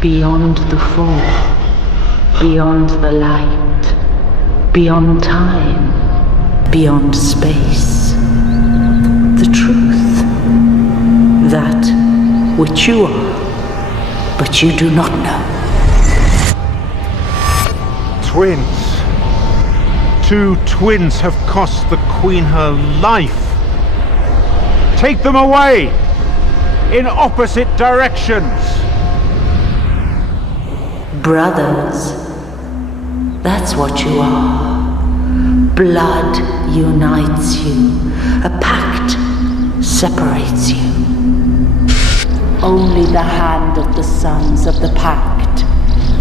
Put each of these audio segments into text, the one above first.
Beyond the fall, beyond the light, beyond time, beyond space. The truth, that which you are, but you do not know. Twins. 2 twins have cost the Queen her life. Take them away! In opposite directions! Brothers, that's what you are. Blood unites you. A pact separates you. Only the hand of the sons of the pact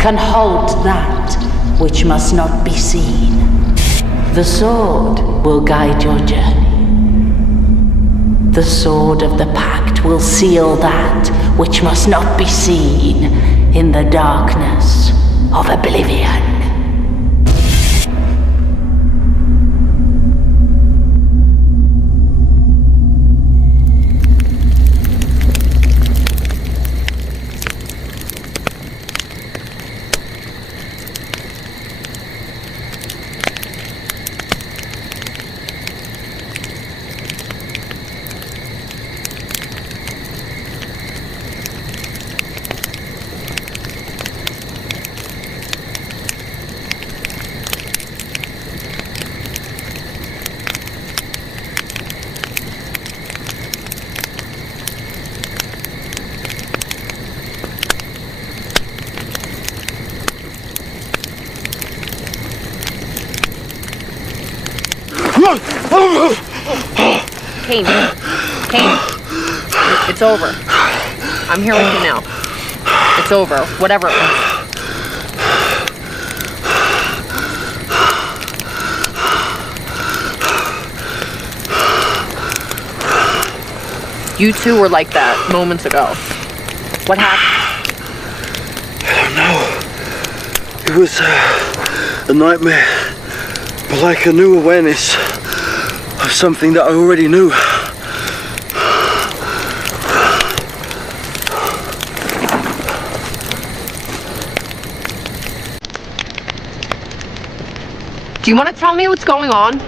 can hold that which must not be seen. The sword will guide your journey. The sword of the pact will seal that which must not be seen in the darkness of oblivion. Kane. It's over. I'm here with you now. It's over. Whatever it was. You two were like that moments ago. What happened? I don't know. It was a nightmare. But like a new awareness of something that I already knew. Do you want to tell me what's going on?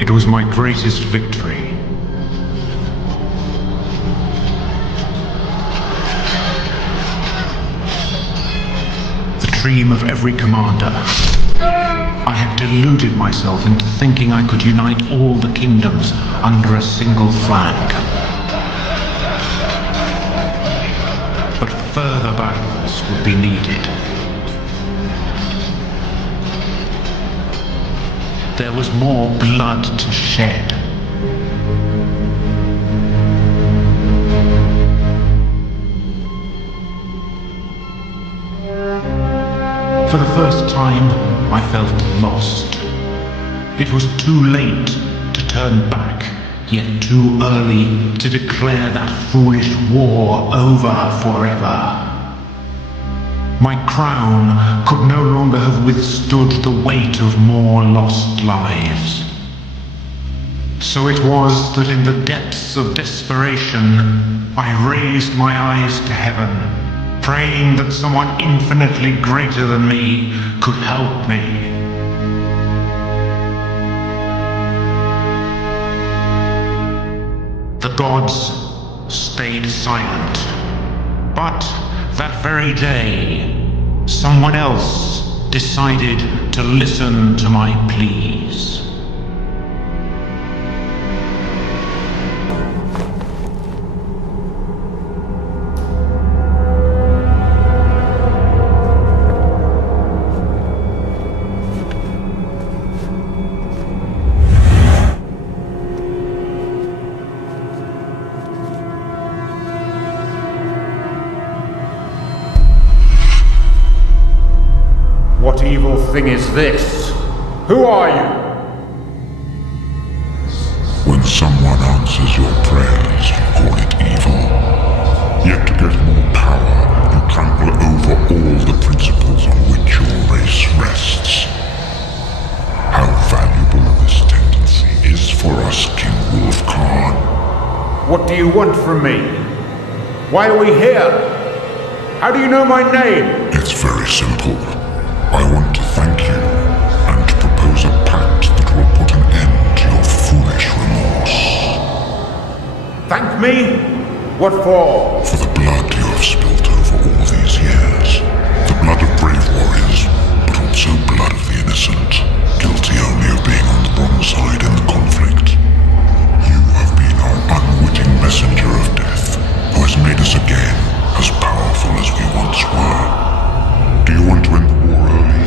It was my greatest victory. The dream of every commander. I had deluded myself into thinking I could unite all the kingdoms under a single flag. But further battles would be needed. There was more blood to shed. For the first time, I felt lost. It was too late to turn back, yet too early to declare that foolish war over forever. My crown could no longer have withstood the weight of more lost lives. So it was that in the depths of desperation, I raised my eyes to heaven, praying that someone infinitely greater than me could help me. The gods stayed silent, but that very day, someone else decided to listen to my pleas. thing is this? Who are you? When someone answers your prayers, you call it evil. Yet to get more power, you trample over all the principles on which your race rests. How valuable this tendency is for us, King Wolf Khan. What do you want from me? Why are we here? How do you know my name? It's very simple. I want to thank you, and to propose a pact that will put an end to your foolish remorse. Thank me? What for? For the blood you have spilt over all these years. The blood of brave warriors, but also blood of the innocent, guilty only of being on the wrong side in the conflict. You have been our unwitting messenger of death, who has made us again as powerful as we once were. Do you want to end the war early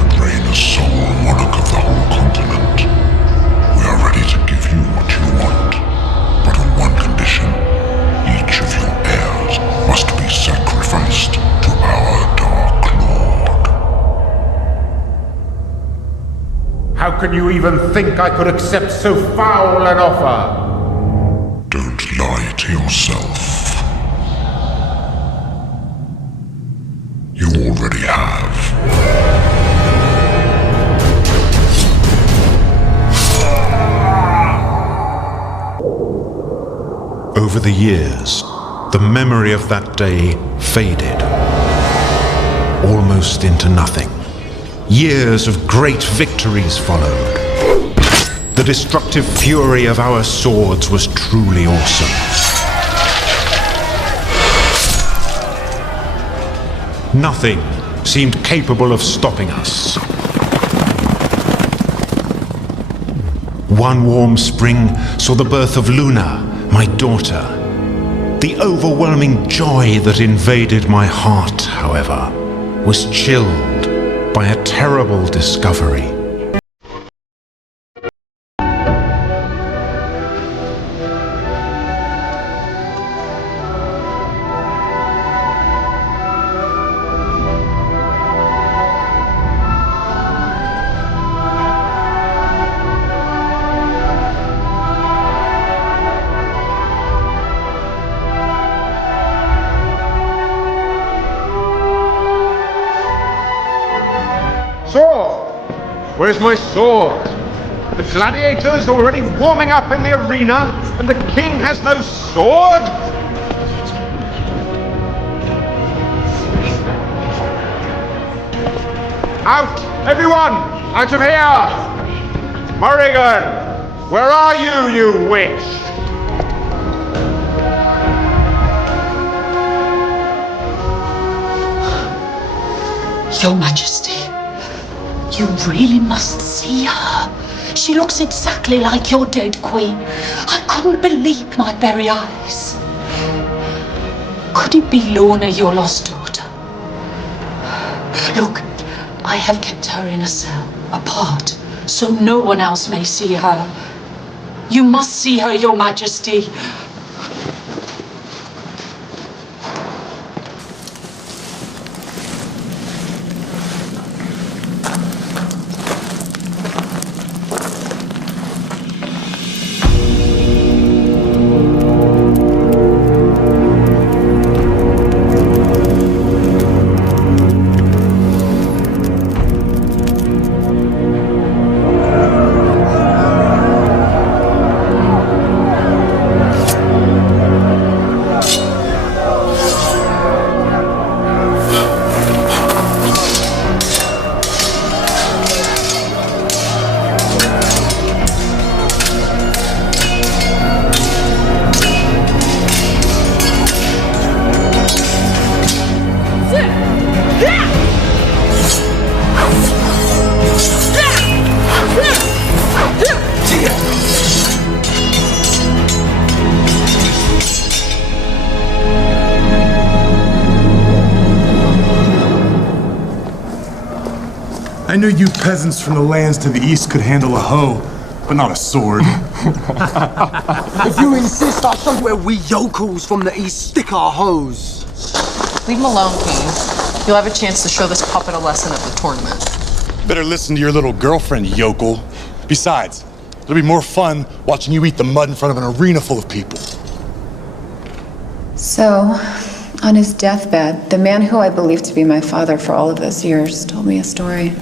and reign as sole monarch of the whole continent? We are ready to give you what you want, but on one condition. Each of your heirs must be sacrificed to our Dark Lord. How can you even think I could accept so foul an offer? Don't lie to yourself. You already have. Over the years, the memory of that day faded, almost into nothing. Years of great victories followed. The destructive fury of our swords was truly awesome. Nothing seemed capable of stopping us. One warm spring saw the birth of Luna, my daughter. The overwhelming joy that invaded my heart, however, was chilled by a terrible discovery. Sword! Where's my sword? The gladiators are already warming up in the arena, and the king has no sword? Out! Everyone! Out of here! Morrigan! Where are you, you witch? Your Majesty, you really must see her. She looks exactly like your dead queen. I couldn't believe my very eyes. Could it be Luna, your lost daughter? Look, I have kept her in a cell, apart, so no one else may see her. You must see her, Your Majesty. I knew you peasants from the lands to the east could handle a hoe, but not a sword. If you insist, I'll show you where we yokels from the east stick our hoes. Leave him alone, King. You'll have a chance to show this puppet a lesson at the tournament. Better listen to your little girlfriend, yokel. Besides, it'll be more fun watching you eat the mud in front of an arena full of people. So, on his deathbed, the man who I believed to be my father for all of those years told me a story.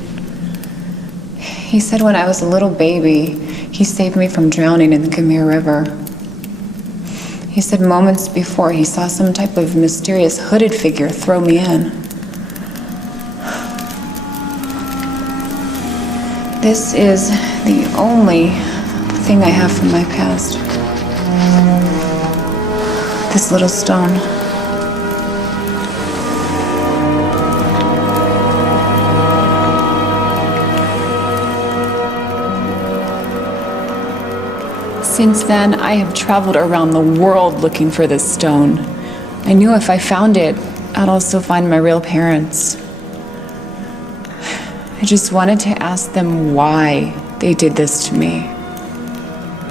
He said when I was a little baby, he saved me from drowning in the Gamir River. He said moments before he saw some type of mysterious hooded figure throw me in. This is the only thing I have from my past. This little stone. Since then, I have traveled around the world looking for this stone. I knew if I found it, I'd also find my real parents. I just wanted to ask them why they did this to me.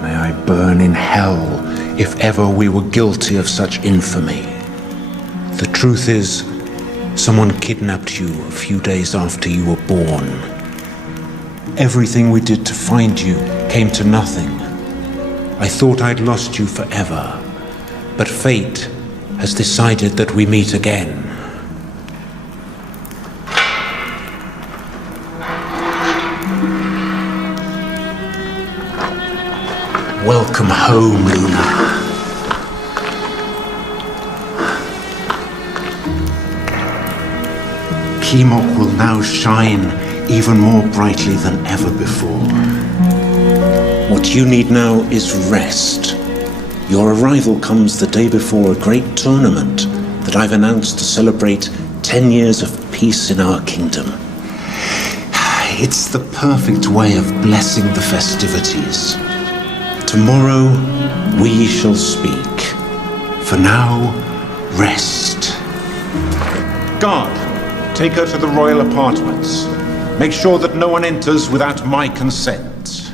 May I burn in hell if ever we were guilty of such infamy. The truth is, someone kidnapped you a few days after you were born. Everything we did to find you came to nothing. I thought I'd lost you forever, but fate has decided that we meet again. Welcome home, Luna. Keemok will now shine even more brightly than ever before. What you need now is rest. Your arrival comes the day before a great tournament that I've announced to celebrate 10 years of peace in our kingdom. It's the perfect way of blessing the festivities. Tomorrow we shall speak. For now, rest. Guard, take her to the royal apartments. Make sure that no one enters without my consent.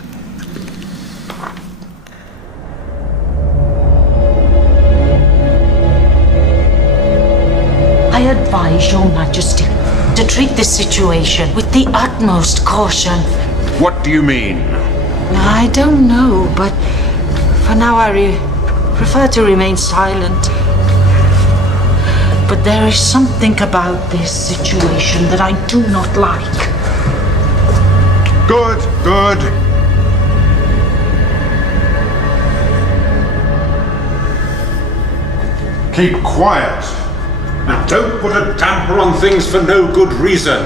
I advise your majesty to treat this situation with the utmost caution. What do you mean? I don't know, but for now I prefer to remain silent. But there is something about this situation that I do not like. Good, good. Keep quiet. And don't put a damper on things for no good reason.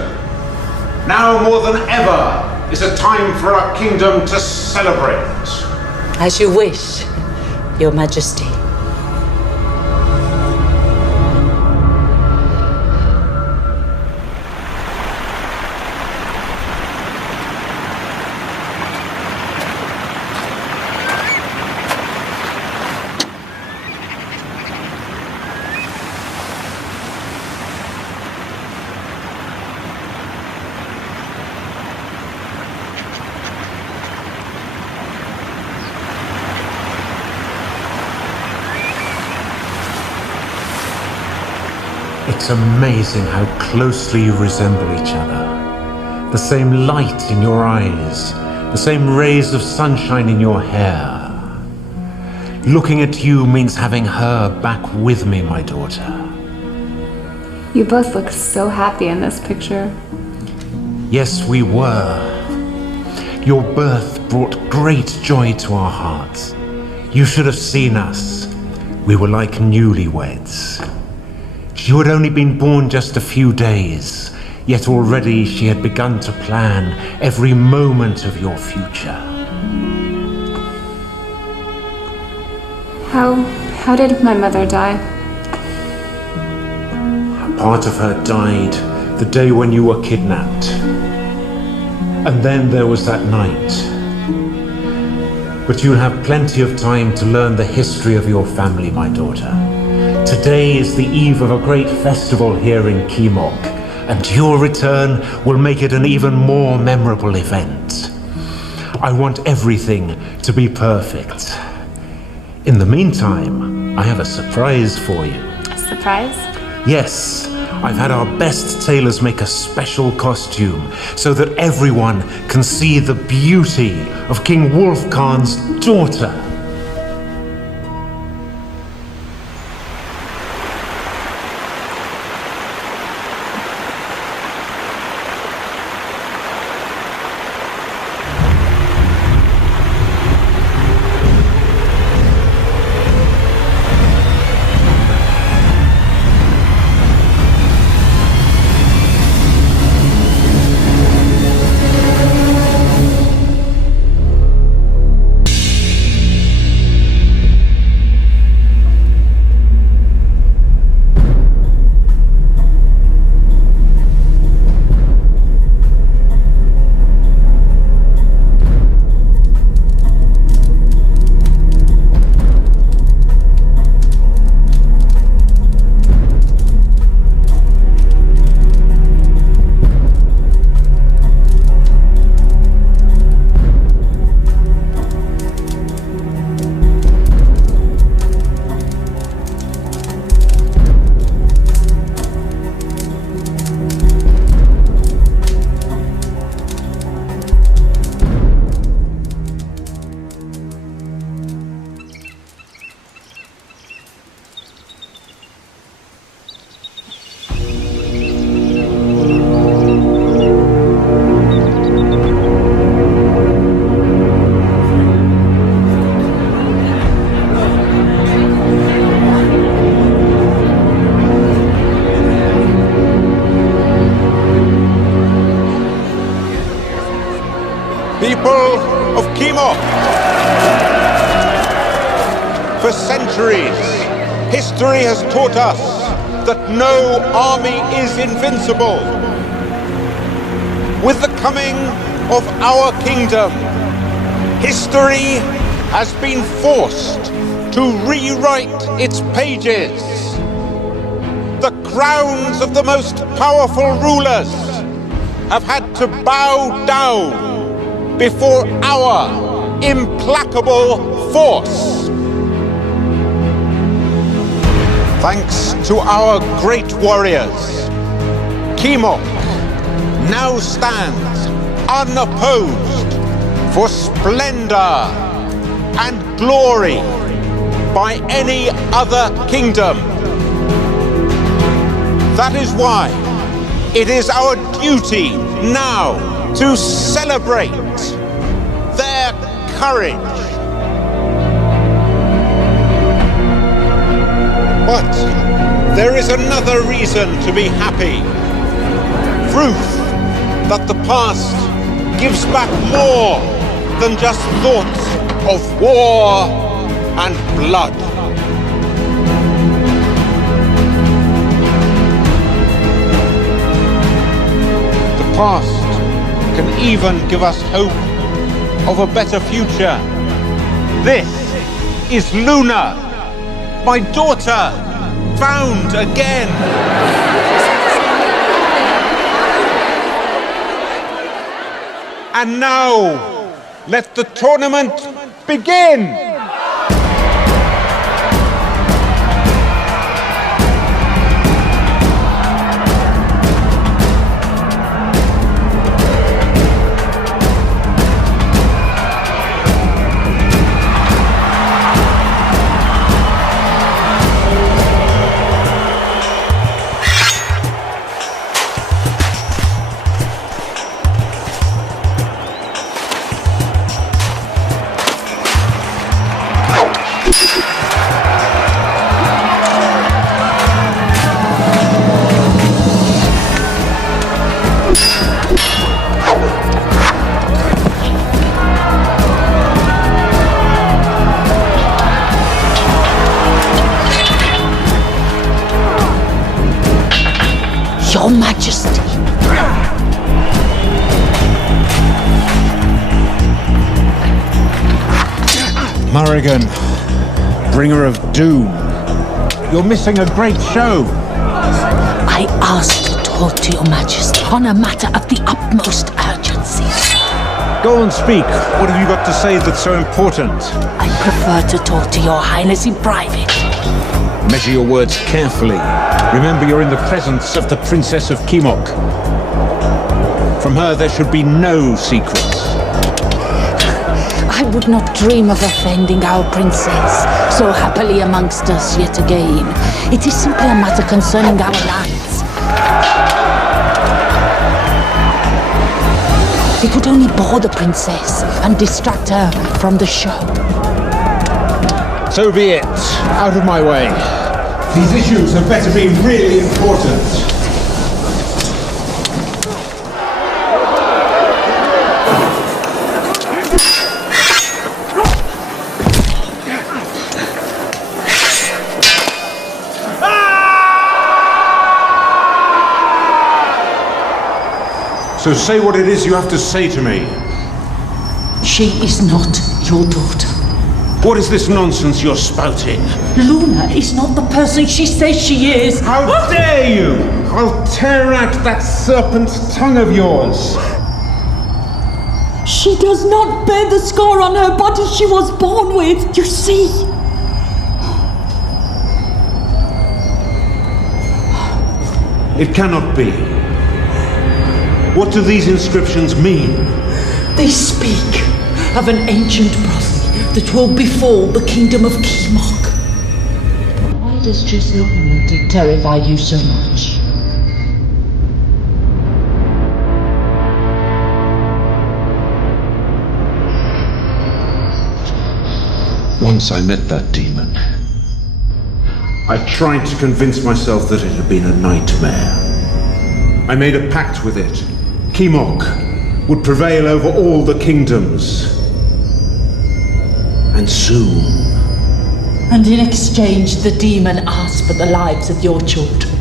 Now more than ever is a time for our kingdom to celebrate. As you wish, your majesty. It's amazing how closely you resemble each other. The same light in your eyes, the same rays of sunshine in your hair. Looking at you means having her back with me, my daughter. You both look so happy in this picture. Yes, we were. Your birth brought great joy to our hearts. You should have seen us. We were like newlyweds. You had only been born just a few days, yet already she had begun to plan every moment of your future. How did my mother die? A part of her died the day when you were kidnapped. And then there was that night. But you'll have plenty of time to learn the history of your family, my daughter. Today is the eve of a great festival here in Keemok, and your return will make it an even more memorable event. I want everything to be perfect. In the meantime, I have a surprise for you. A surprise? Yes, I've had our best tailors make a special costume so that everyone can see the beauty of King Wulfkarn's daughter. People of Kimo! For centuries, history has taught us that no army is invincible. With the coming of our kingdom, history has been forced to rewrite its pages. The crowns of the most powerful rulers have had to bow down before our implacable force. Thanks to our great warriors, Kimo now stands unopposed for splendor and glory by any other kingdom. That is why it is our duty now to celebrate their courage. But there is another reason to be happy. Proof that the past gives back more than just thoughts of war and blood. The past can even give us hope of a better future. This is Luna, my daughter, found again. And now, let the tournament begin! Your Majesty. Morrigan, bringer of doom. You're missing a great show. I asked to talk to Your Majesty on a matter of the utmost urgency. Go and speak. What have you got to say that's so important? I prefer to talk to Your Highness in private. Measure your words carefully. Remember, you're in the presence of the Princess of Kimok. From her, there should be no secrets. I would not dream of offending our princess, so happily amongst us yet again. It is simply a matter concerning our lives. It would only bore the princess and distract her from the show. So be it. Out of my way. These issues had better be really important. So say what it is you have to say to me. She is not your daughter. What is this nonsense you're spouting? Luna is not the person she says she is. How dare you! I'll tear out that serpent tongue of yours. She does not bear the scar on her body she was born with, you see. It cannot be. What do these inscriptions mean? They speak of an ancient prophecy that will befall the kingdom of Kimok. Why does just looking at it terrify you so much? Once I met that demon. I tried to convince myself that it had been a nightmare. I made a pact with it. Kimok would prevail over all the kingdoms. And soon. And in exchange, the demon asked for the lives of your children.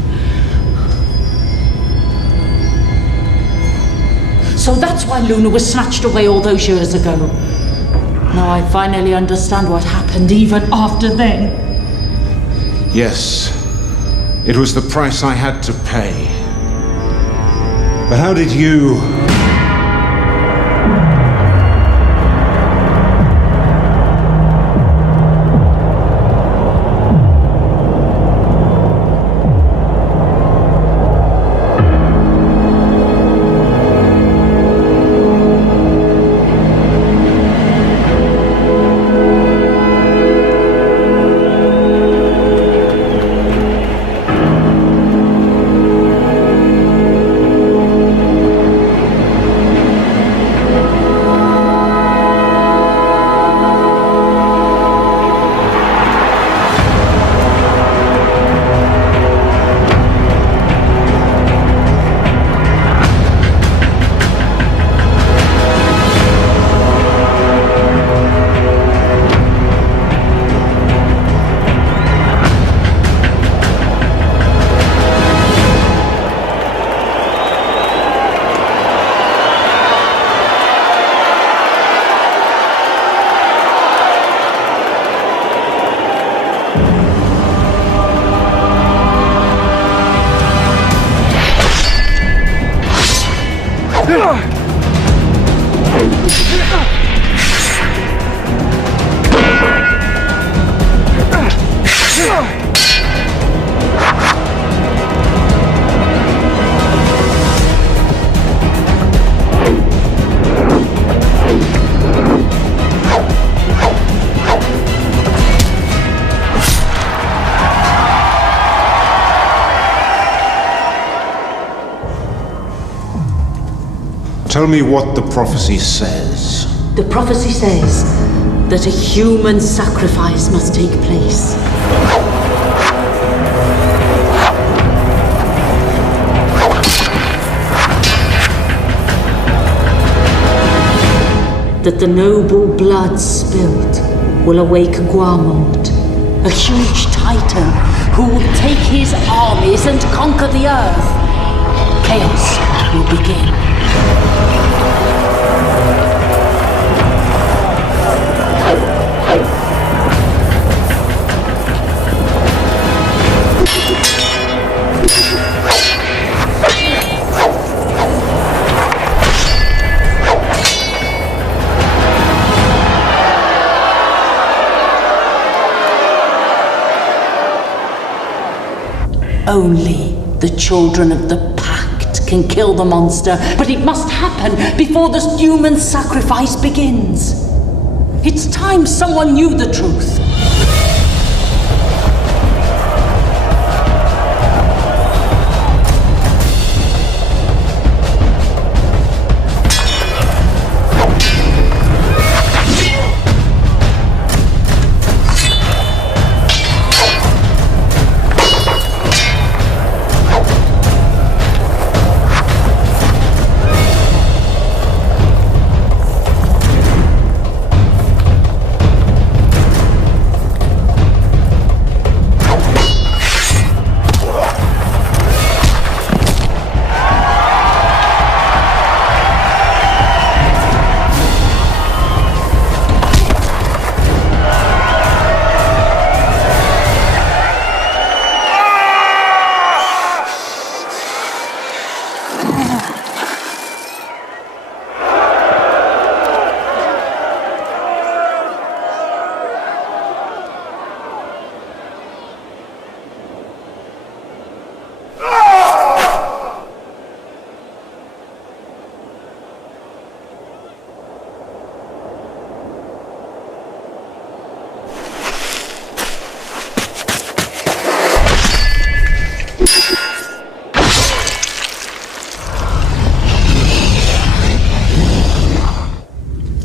So that's why Luna was snatched away all those years ago. Now I finally understand what happened even after then. Yes, it was the price I had to pay. But how did you... Tell me what the prophecy says. The prophecy says that a human sacrifice must take place. That the noble blood spilt will awake Guamond, a huge titan who will take his armies and conquer the earth. Chaos will begin. Only the children of the Pact can kill the monster, but it must happen before the human sacrifice begins. It's time someone knew the truth.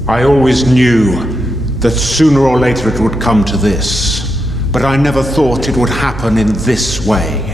I always knew that sooner or later it would come to this, but I never thought it would happen in this way.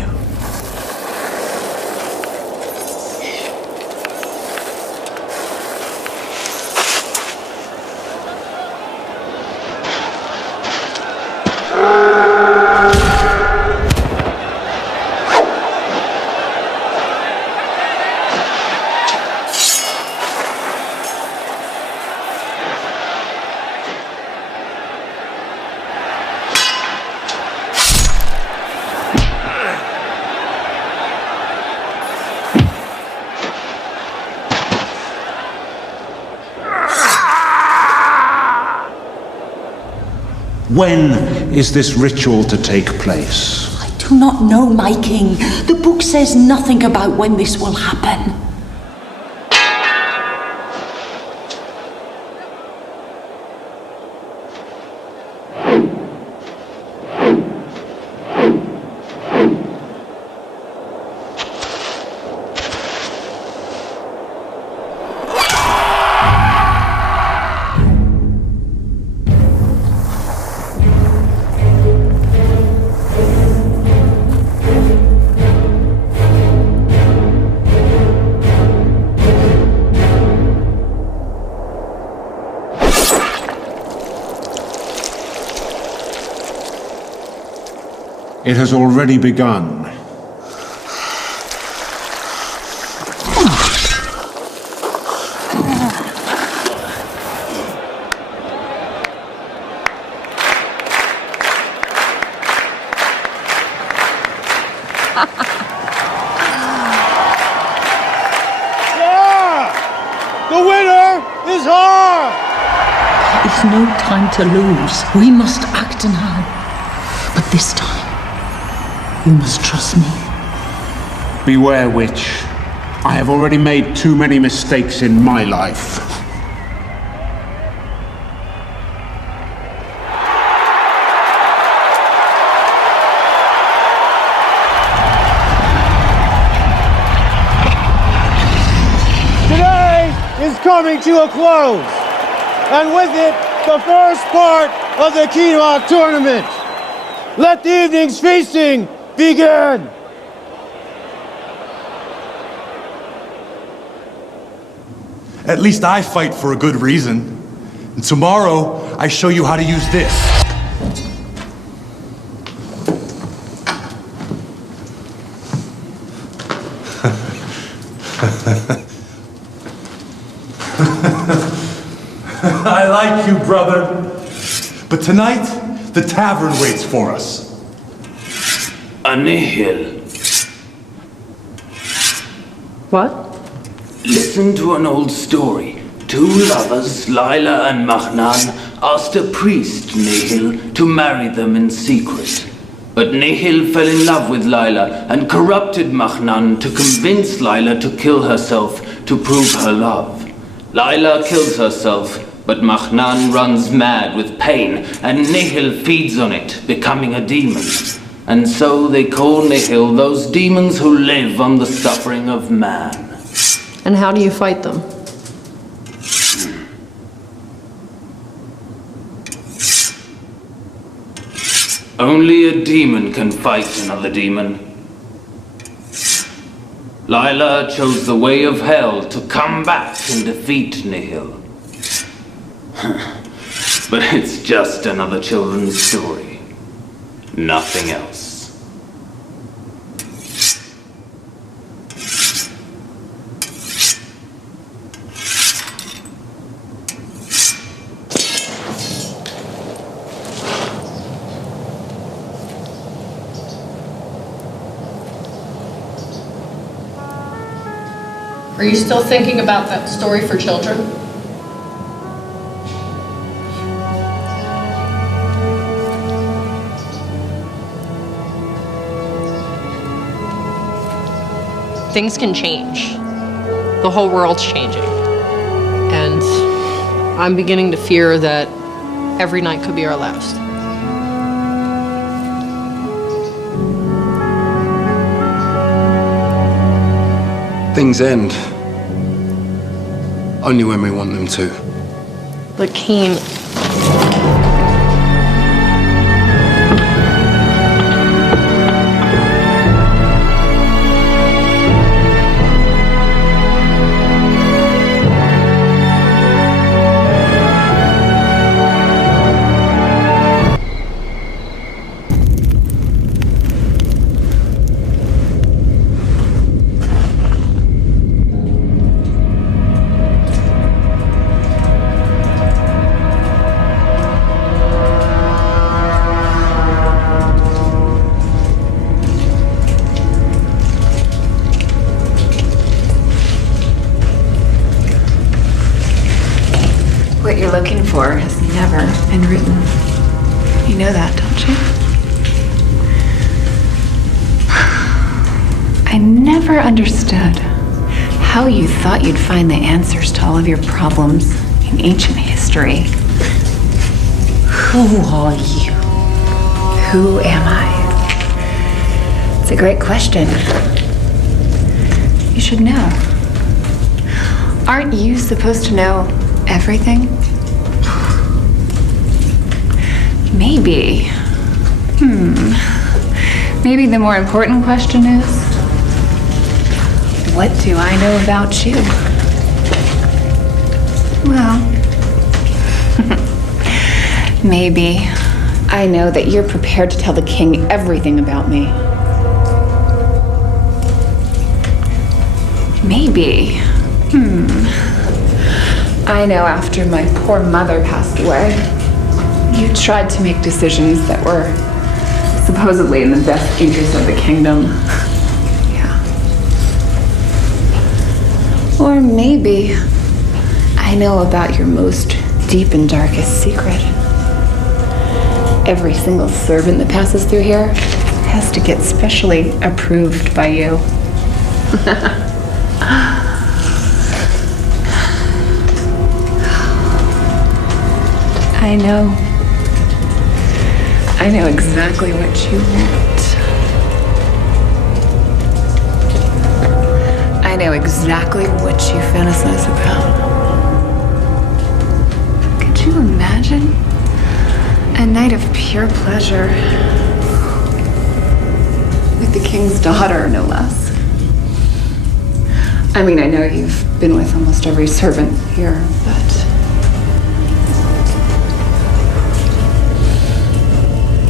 When is this ritual to take place? I do not know, my king. The book says nothing about when this will happen. It has already begun. The winner is her! There is no time to lose. We must act now. But this time, you must trust me. Beware, witch. I have already made too many mistakes in my life. Today is coming to a close, and with it, the first part of the Kinoc tournament. Let the evening's feasting begin! At least I fight for a good reason. And tomorrow, I show you how to use this. I like you, brother. But tonight, the tavern waits for us. Nihil. What? Listen to an old story. Two lovers, Lila and Mahnan, asked a priest, Nihil, to marry them in secret. But Nihil fell in love with Lila and corrupted Mahnan to convince Lila to kill herself to prove her love. Lila kills herself, but Mahnan runs mad with pain, and Nihil feeds on it, becoming a demon. And so they call Nihil those demons who live on the suffering of man. And how do you fight them? Only a demon can fight another demon. Lila chose the way of hell to come back and defeat Nihil. But it's just another children's story. Nothing else. Are you still thinking about that story for children? Things can change. The whole world's changing. And I'm beginning to fear that every night could be our last. Things end only when we want them to. But Keen, What you're looking for has never been written. You know that, don't you? I never understood how you thought you'd find the answers to all of your problems in ancient history. Who are you? Who am I? It's a great question. You should know. Aren't you supposed to know everything? Maybe. Maybe the more important question is, what do I know about you? Well, maybe I know that you're prepared to tell the king everything about me. Maybe. I know after my poor mother passed away, you tried to make decisions that were supposedly in the best interest of the kingdom. Yeah. Or maybe I know about your most deep and darkest secret. Every single servant that passes through here has to get specially approved by you. I know exactly what you want. I know exactly what you fantasize about. Could you imagine a night of pure pleasure with the king's daughter, no less? I mean, I know you've been with almost every servant here, but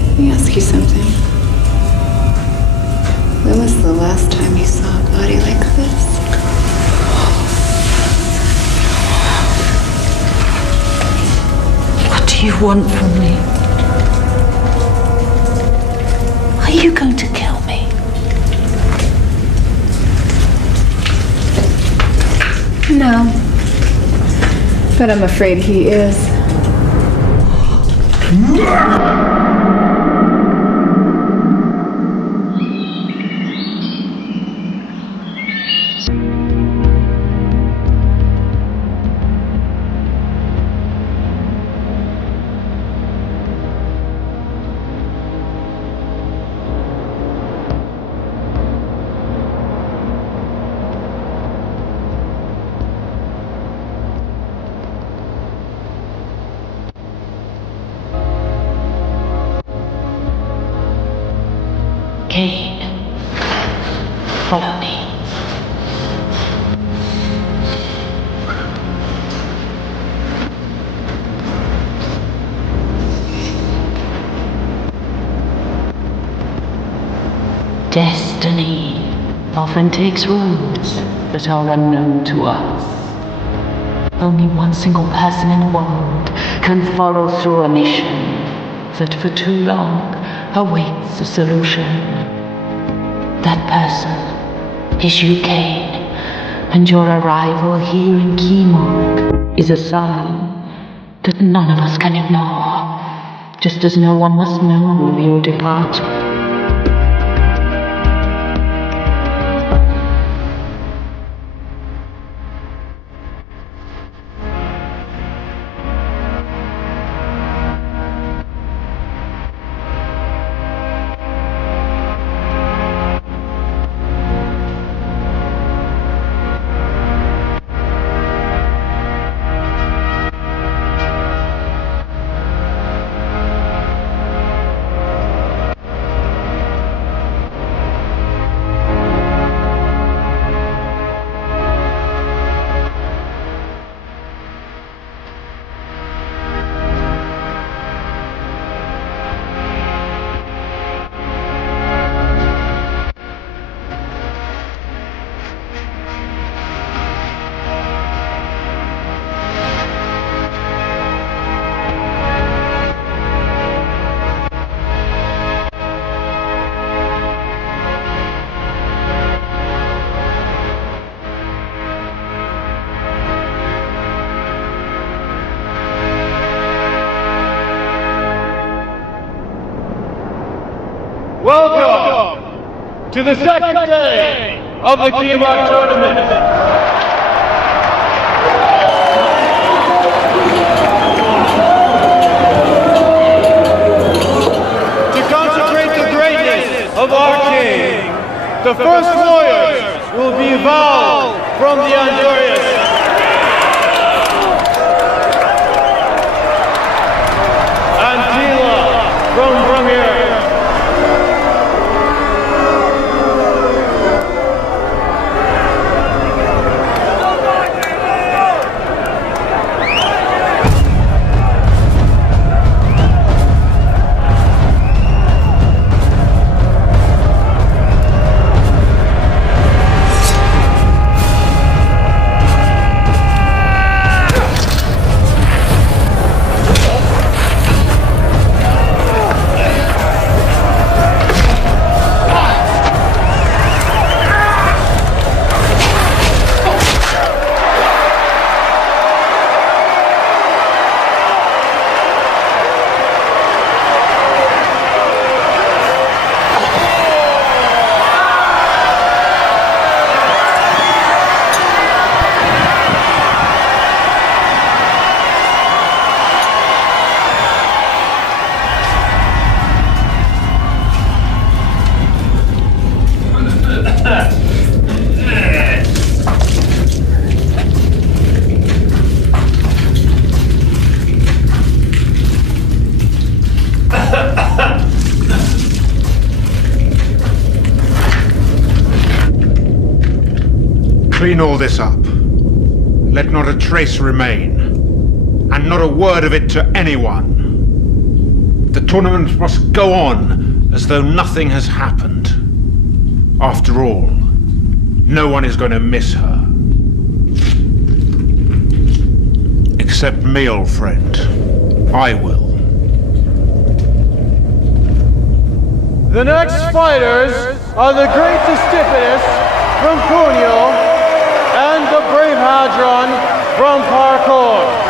let me ask you something. When was the last time you saw a body like this? What do you want from me? Are you going to kill me? No. But I'm afraid he is. Kane. Follow me. Destiny often takes roads that are unknown to us. Only one single person in the world can follow through a mission that for too long awaits a solution. That person is you, Kane, and your arrival here in Kimok is a sign that none of us can ignore, just as no one must know of your departure. Welcome to the second day of the Kimok tournament. To concentrate the greatness of our king, the first warriors will be Val from the Honduras, and Tila from here. Clean all this up. Let not a trace remain, and not a word of it to anyone. The tournament must go on as though nothing has happened. After all, no one is going to miss her. Except me, old friend. I will. The next fighters are the great Stefano from Cuneo and the brave Hadron from Parkour.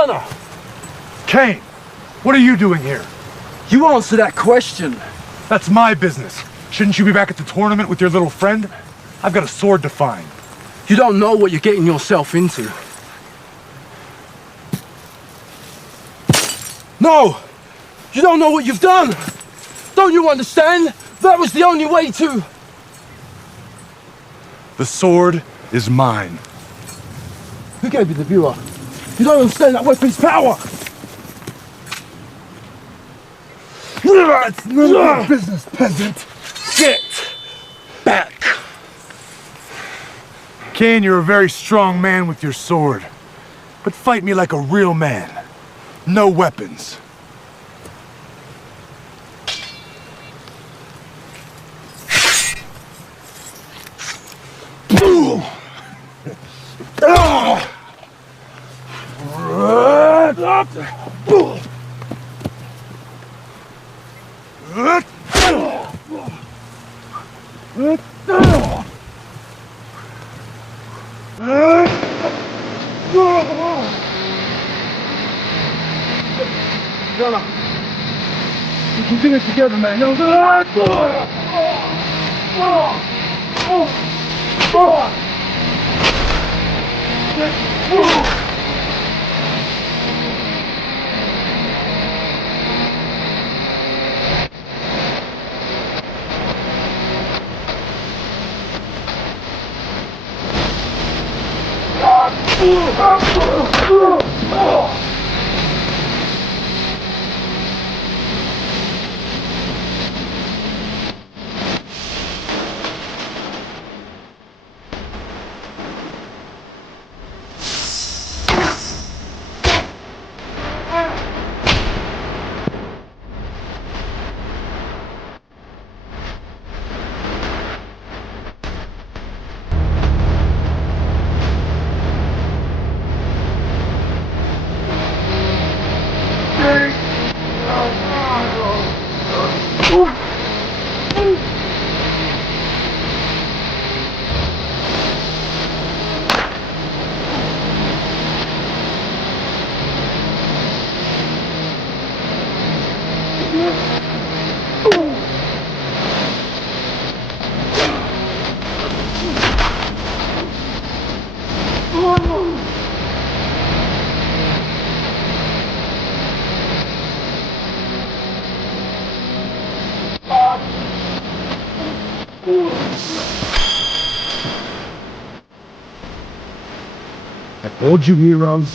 Connor! Kane, what are you doing here? You answer that question. That's my business. Shouldn't you be back at the tournament with your little friend? I've got a sword to find. You don't know what you're getting yourself into. No! You don't know what you've done! Don't you understand? That was the only way to... The sword is mine. Who gave you the Viola? You don't understand that weapon's power! That's none of your business, peasant. Get back! Kane, you're a very strong man with your sword. But fight me like a real man. No weapons. We can do it together, man. I told you, heroes.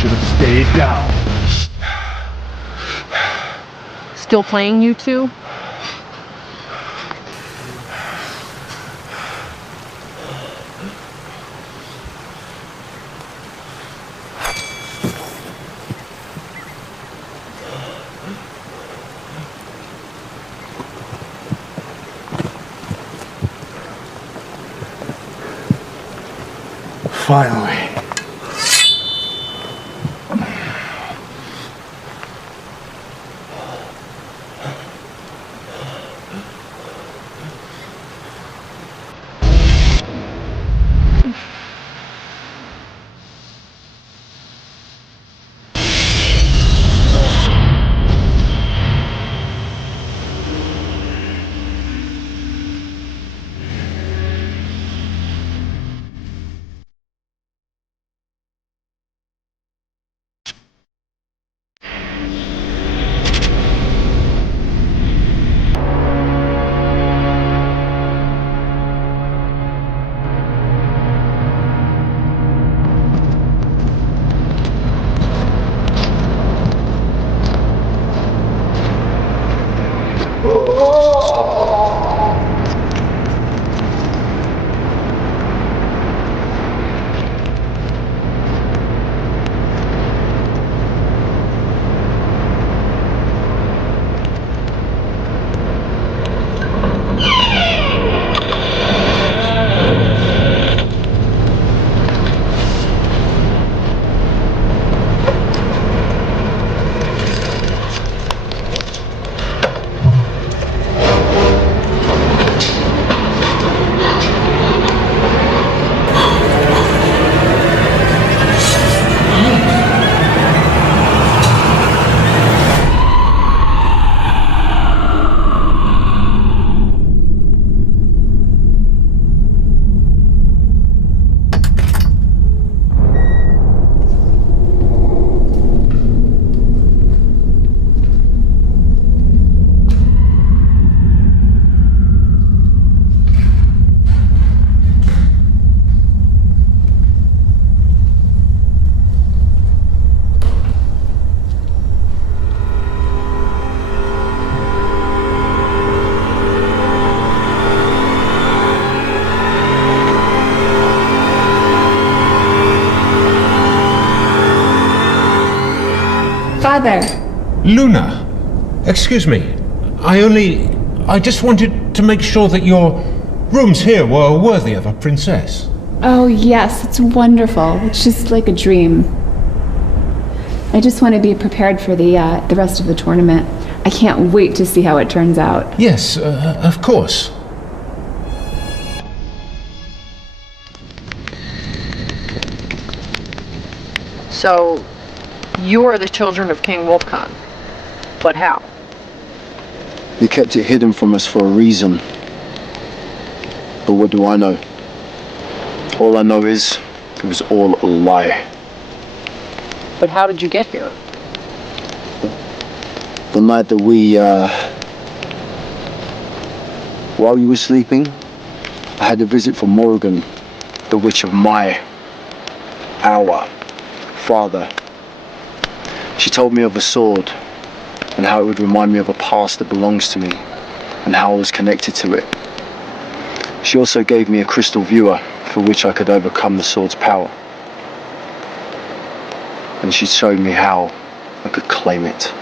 Should have stayed down. Still playing you two? Finally. father. Luna, excuse me. I just wanted to make sure that your rooms here were worthy of a princess. Oh, yes, it's wonderful. It's just like a dream. I just want to be prepared for the rest of the tournament. I can't wait to see how it turns out. Yes, of course. So, you are the children of King Wolfcon. But how? You kept it hidden from us for a reason. But what do I know? All I know is it was all a lie. But how did you get here? The night that while you were sleeping, I had a visit from Morrigan, the witch of our father. She told me of a sword and how it would remind me of a past that belongs to me and how I was connected to it. She also gave me a crystal viewer for which I could overcome the sword's power. And she showed me how I could claim it.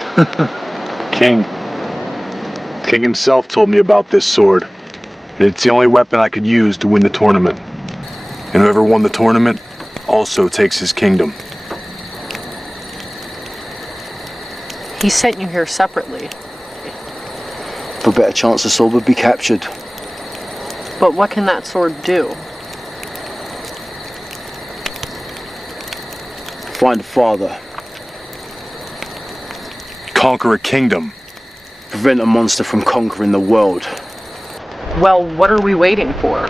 King himself told me about this sword. And it's the only weapon I could use to win the tournament. And whoever won the tournament also takes his kingdom. He sent you here separately. For a better chance the sword would be captured. But what can that sword do? Find a father. Conquer a kingdom. Prevent a monster from conquering the world. Well, what are we waiting for?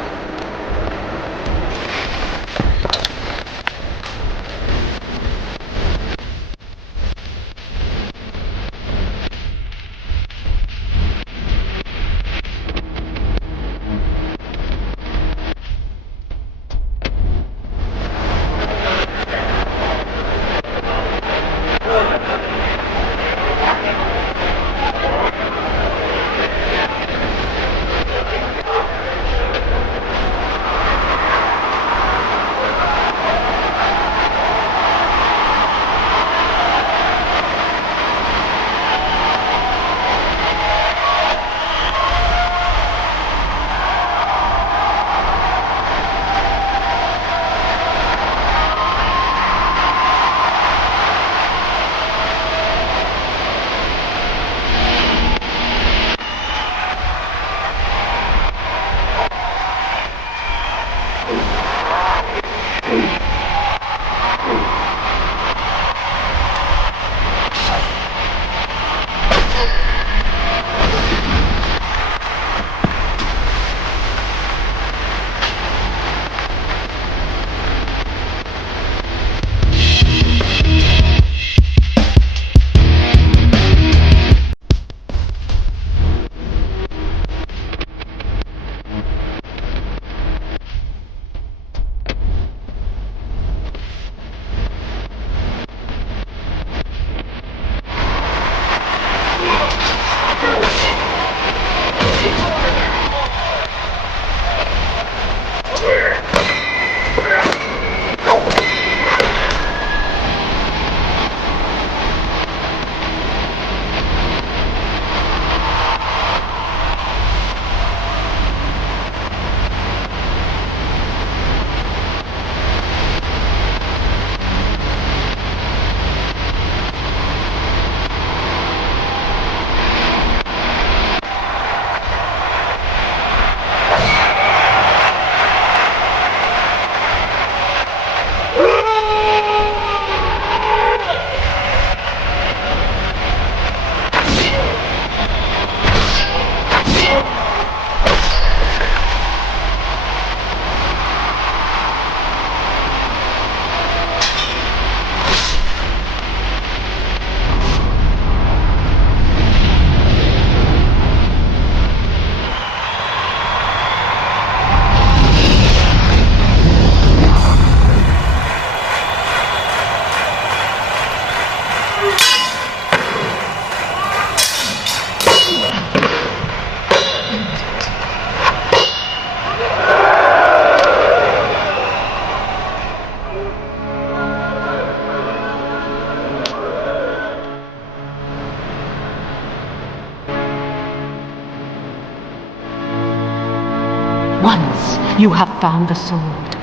Once you have found the sword,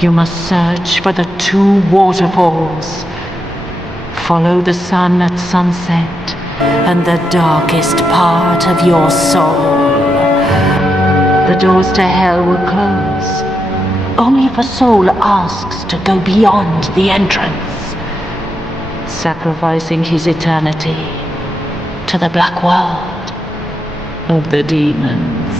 you must search for the 2 waterfalls. Follow the sun at sunset and the darkest part of your soul. The doors to hell will close. Only if a soul asks to go beyond the entrance, sacrificing his eternity to the black world of the demons.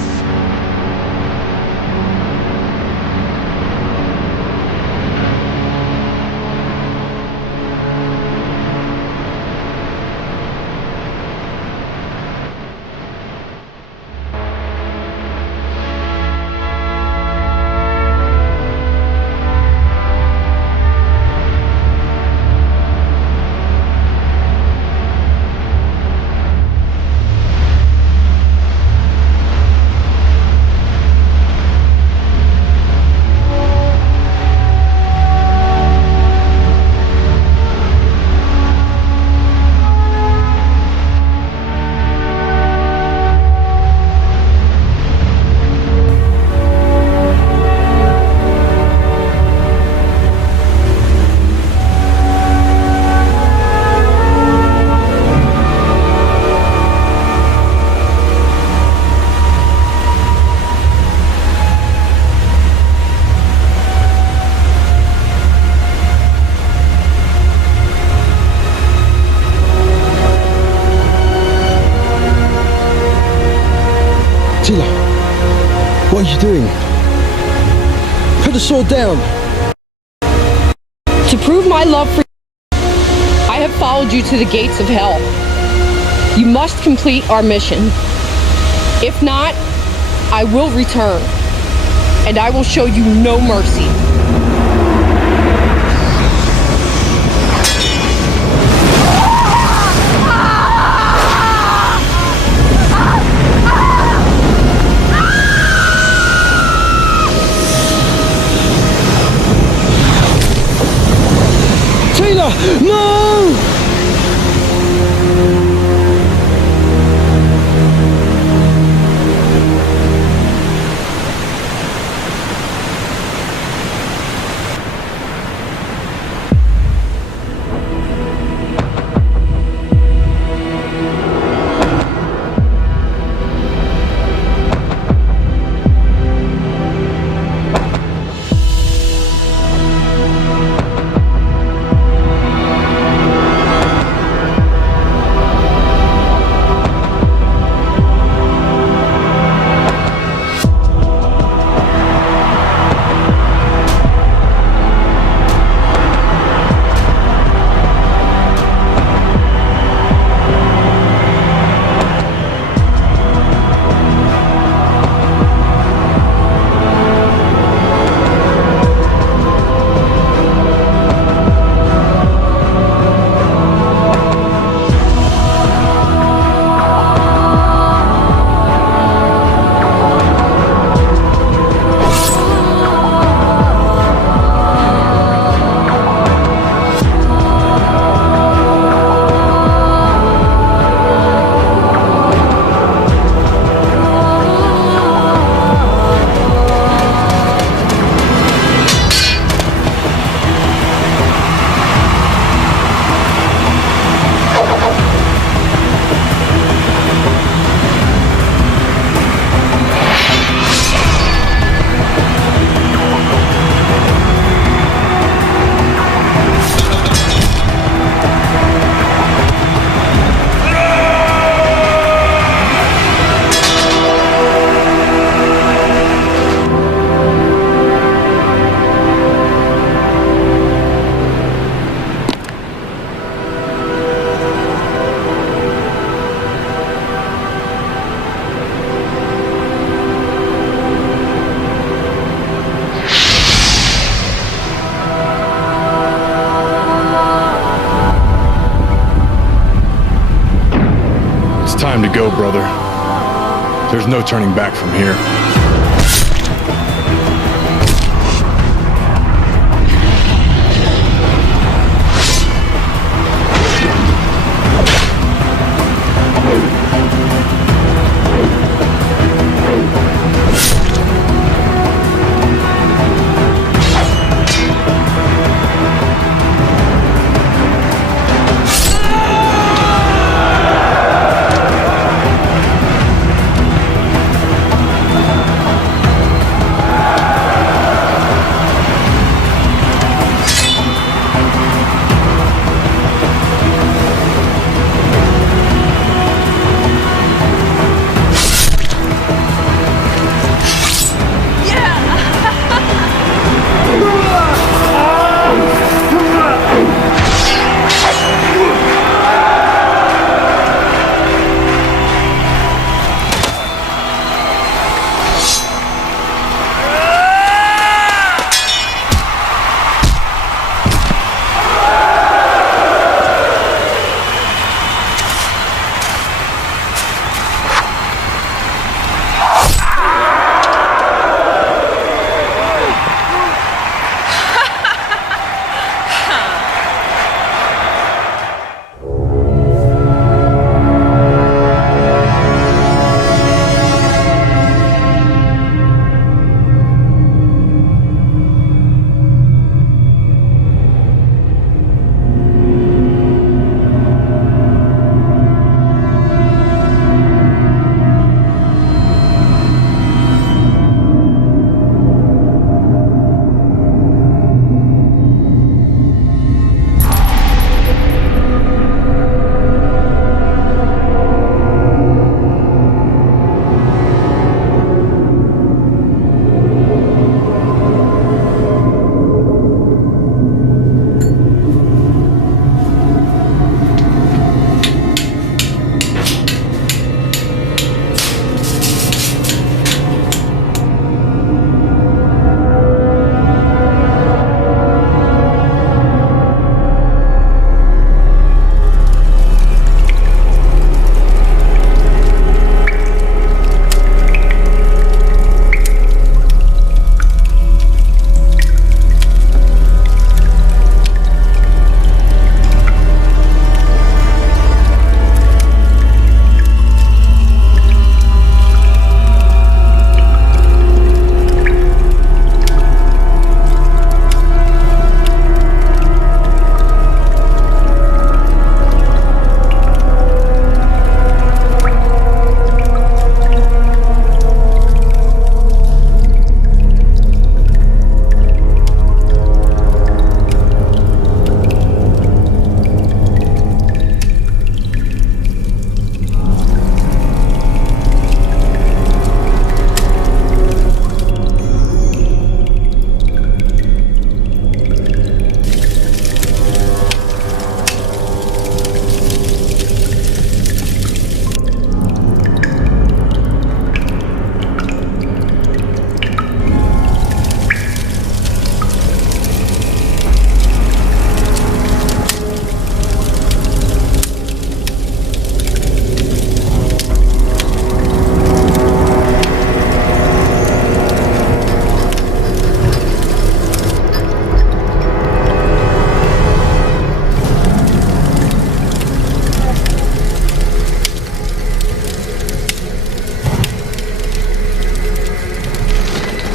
What are you doing? Put the sword down. To prove my love for you, I have followed you to the gates of hell. You must complete our mission. If not, I will return, and I will show you no mercy. No! Time to go, brother. There's no turning back from here.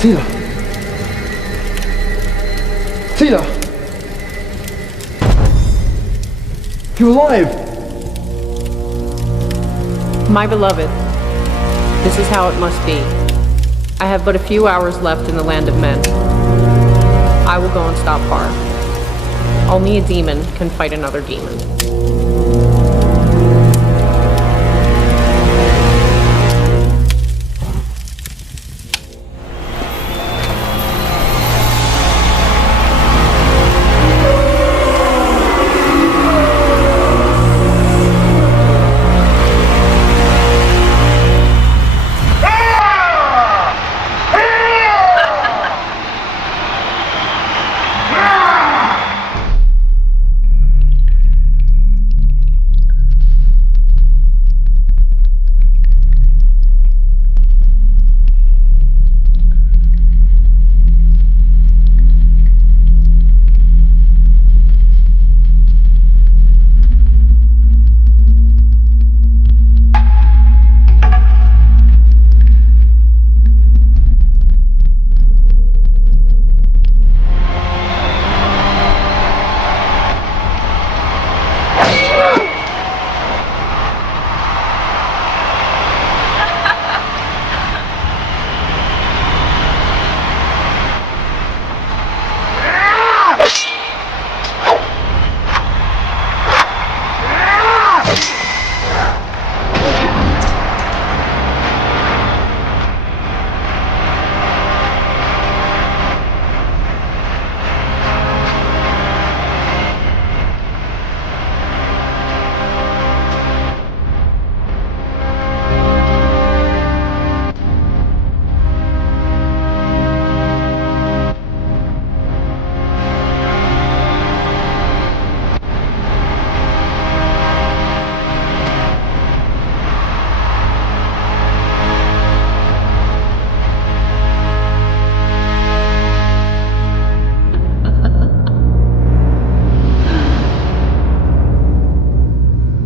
Tila! Tila! You're alive! My beloved, this is how it must be. I have but a few hours left in the land of men. I will go and stop Har. Only a demon can fight another demon.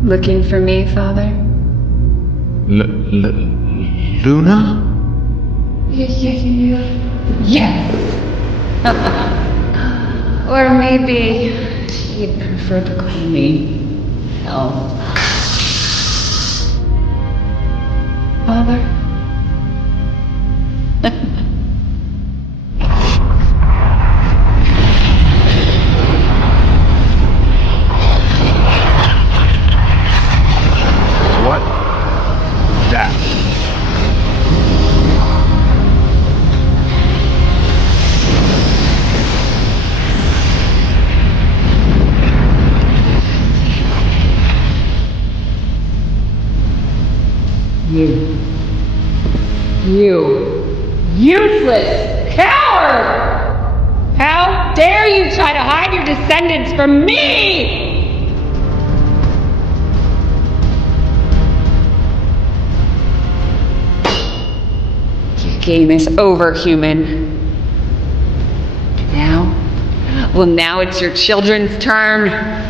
Looking for me, Father? Luna? Yes. Or maybe you'd prefer to call me Hell. Father? What? That. You useless coward! How dare you try to hide your descendants from me! Your game is over, human. Now? Well, now it's your children's turn.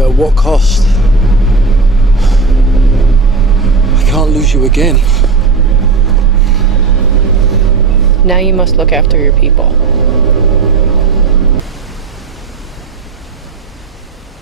but at what cost? I can't lose you again. Now you must look after your people.